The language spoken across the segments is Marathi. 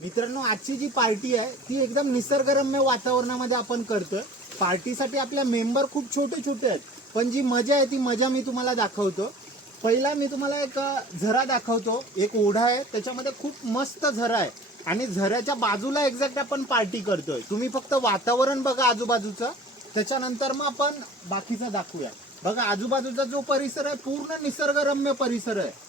मित्रांनो, आजची जी पार्टी आहे ती एकदम निसर्गरम्य वातावरणामध्ये आपण करतोय. पार्टीसाठी आपल्या मेंबर खूप छोटे छोटे आहेत, पण जी मजा आहे ती मजा मी तुम्हाला दाखवतो. पहिला मी तुम्हाला एक झरा दाखवतो. एक ओढा आहे, त्याच्यामध्ये खूप मस्त झरा आहे आणि झऱ्याच्या बाजूला एक्झॅक्ट आपण पार्टी करतोय. तुम्ही फक्त वातावरण बघा आजूबाजूचं, त्याच्यानंतर मग आपण बाकीचं दाखवूया. बघा आजूबाजूचा जो परिसर आहे पूर्ण निसर्गरम्य परिसर आहे.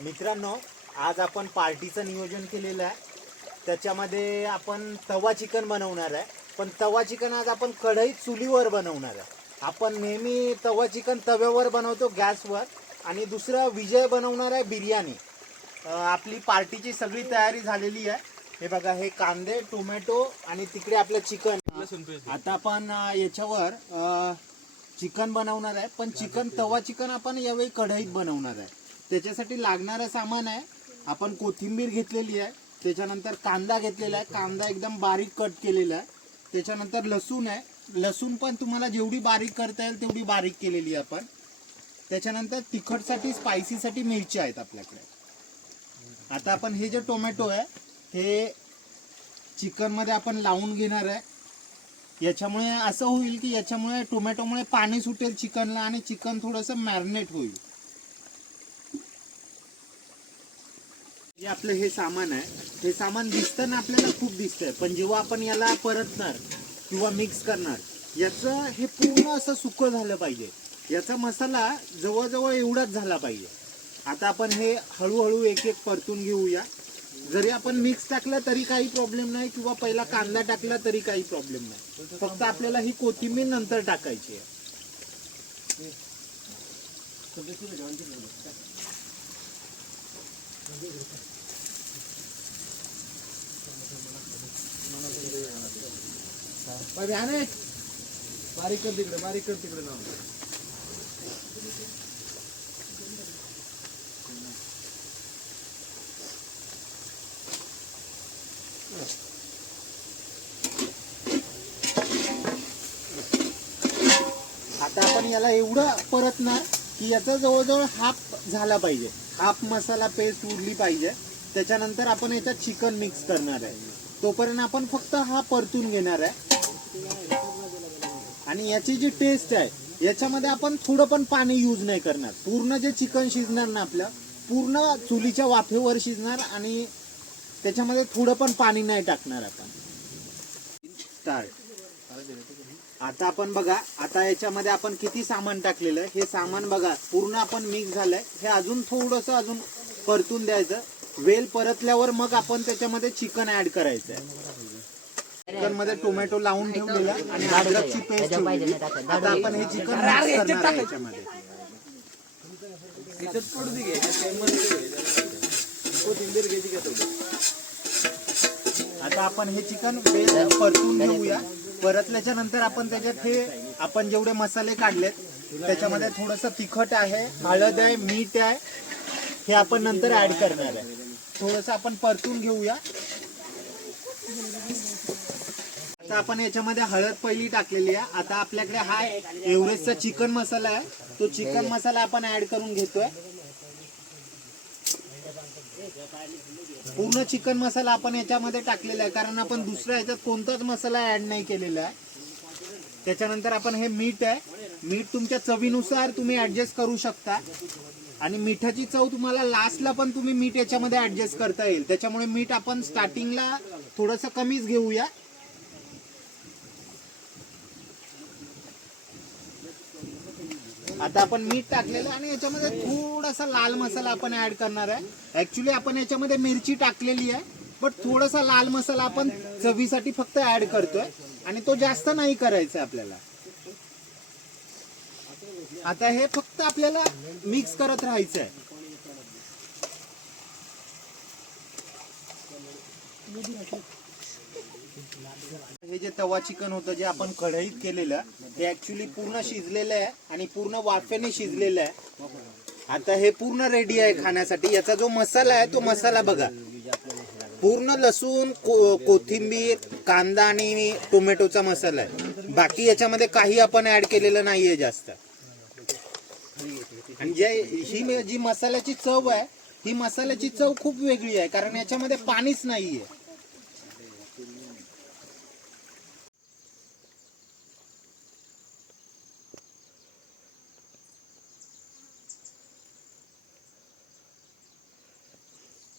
मित्रांनो, आज आपण पार्टीचं नियोजन केलेलं आहे. त्याच्यामध्ये आपण तवा चिकन बनवणार आहे, पण तवा चिकन आज आपण कढईत चुलीवर बनवणार आहे. आपण नेहमी तवा चिकन तव्यावर बनवतो गॅसवर, आणि दुसरं विजय बनवणार आहे बिर्याणी. आपली पार्टीची सगळी तयारी झालेली आहे. हे बघा, हे कांदे, टोमॅटो आणि तिकडे आपलं चिकन. आता आपण याच्यावर चिकन बनवणार आहे, पण चिकन तवा चिकन आपण यावेळी कढईत बनवणार आहे. त्याच्यासाठी लागणारं सामान आहे, आपण कोथिंबीर घेतलेली आहे, त्याच्यानंतर कांदा घेतलेला आहे, कांदा एकदम बारीक कट केलेला आहे. त्याच्यानंतर लसूण आहे, लसूण पण तुम्हाला जेवढी बारीक करता येईल तेवढी बारीक केलेली आहे आपण. त्याच्यानंतर तिखटसाठी स्पायसीसाठी मिरच्या आहेत आपल्याकडे. आता आपण हे जे टोमॅटो आहे हे चिकनमध्ये आपण लावून घेणार आहे. याच्यामुळे असं होईल की याच्यामुळे टोमॅटोमुळे पाणी सुटेल चिकनला आणि चिकन थोडंसं मॅरिनेट होईल. जे आपलं हे सामान आहे, हे सामान दिसतं ना आपल्याला खूप दिसतंय, पण जेव्हा आपण याला परतणार किंवा मिक्स करणार, याचं हे पूर्ण असं सुकं झालं पाहिजे. याचा मसाला जवळजवळ एवढाच झाला पाहिजे. आता आपण हे हळूहळू एक एक परतून घेऊया. जरी आपण मिक्स टाकलं तरी काही प्रॉब्लेम नाही, किंवा पहिला कांदा टाकला तरी काही प्रॉब्लेम नाही. फक्त आपल्याला ही कोथिंबीर नंतर टाकायची आहे. बारीक कर तिकडे, बारीक कर तिकडे जाऊन. आता आपण याला एवढं परतणार की याचा जवळजवळ हाफ झाला पाहिजे, हाफ मसाला पेस्ट उरली पाहिजे. त्याच्यानंतर आपण याच्यात चिकन मिक्स करणार आहे. तोपर्यंत आपण फक्त हा परतून घेणार आहे. आणि याची जी टेस्ट आहे याच्यामध्ये आपण थोडं पण पाणी यूज नाही करणार. पूर्ण जे चिकन शिजणार ना आपलं, पूर्ण चुलीच्या वाफेवर शिजणार आणि त्याच्यामध्ये थोडं पण पाणी नाही टाकणार आपण. स्टार्ट. आता आपण बघा, आता याच्यामध्ये आपण किती सामान टाकलेलं आहे. हे सामान बघा पूर्ण आपण मिक्स झालंय. हे अजून थोडंसं अजून परतून द्यायचं. वेल परतल्यावर मग आपण त्याच्यामध्ये चिकन ऍड करायचं आहे. चिकन मध्ये टोमॅटो लावून ठेवलेला आणि अद्रकची पेस्ट ठेवलेली. आता आपण हे चिकन मिक्स करणार आहे याच्यामध्ये. आता आपण हे चिकन वेल परतून घेऊया. परतल्याच्या नंतर आपण त्याच्यात हे आपण जेवढे मसाले काढलेत त्याच्यामध्ये थोडंसं तिखट आहे, हळद आहे, मीठ आहे, हे आपण नंतर ऍड करणार आहे. थोडंसं आपण परतून घेऊया. आता आपण याच्यामध्ये हळद पहिली टाकलेली आहे. आता आपल्याकडे हा एव्हरेस्टचा चिकन मसाला आहे, तो चिकन मसाला आपण ऍड करून घेतोय. पूर्ण चिकन मसाला आपण याच्यामध्ये टाकलेला आहे, कारण आपण दुसऱ्या ह्याच्यात कोणताच मसाला ऍड नाही केलेला आहे. त्याच्यानंतर आपण हे मीठ आहे, मीठ तुमच्या चवीनुसार तुम्ही ऍडजस्ट करू शकता. आणि मिठाची चव तुम्हाला लास्टला पण तुम्ही मीठ याच्यामध्ये ऍडजस्ट करता येईल. त्याच्यामुळे मीठ आपण स्टार्टिंगला थोडंसं कमीच घेऊया. आता आपण मीठ टाकलेलं आणि याच्यामध्ये थोडासा लाल मसाला आपण ऍड करणार आहे. ऍक्च्युली आपण याच्यामध्ये मिरची टाकलेली आहे, बट थोडासा लाल मसाला आपण चवीसाठी फक्त ऍड करतोय आणि तो जास्त नाही करायचा आपल्याला. आता हे फक्त आपल्याला मिक्स करत राहायचं आहे. हे जे तवा चिकन होतं जे आपण कढईत केलेलं ते ऍक्च्युली पूर्ण शिजलेलं आहे आणि पूर्ण वाफेने शिजलेलं आहे. आता हे पूर्ण रेडी आहे खाण्यासाठी. याचा जो मसाला आहे तो मसाला बघा, पूर्ण लसूण, कोथिंबीर, कांदा आणि टोमॅटोचा मसाला आहे. बाकी याच्यामध्ये काही आपण ऍड केलेलं नाहीये जास्त. आणि जी मसाल्याची चव आहे ही मसाल्याची चव खूप वेगळी आहे, कारण याच्यामध्ये पाणीच नाहीये.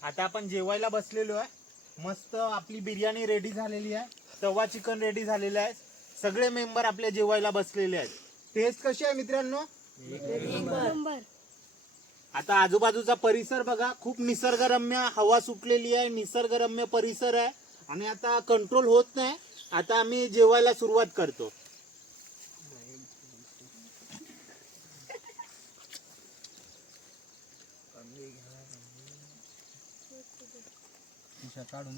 आता आपण जेवायला बसलेलो आहे. मस्त आपली बिर्याणी रेडी झालेली आहे, तवा चिकन रेडी झालेलं आहे. सगळे मेंबर आपल्या जेवायला बसलेले आहेत. टेस्ट कशी आहे मित्रांनो? आता आजूबाजूचा परिसर बघा, खूप निसर्गरम्य हवा सुटलेली आहे, निसर्गरम्य परिसर आहे. आणि आता कंट्रोल होत नाही. आता आम्ही जेवायला सुरुवात करतो. काढून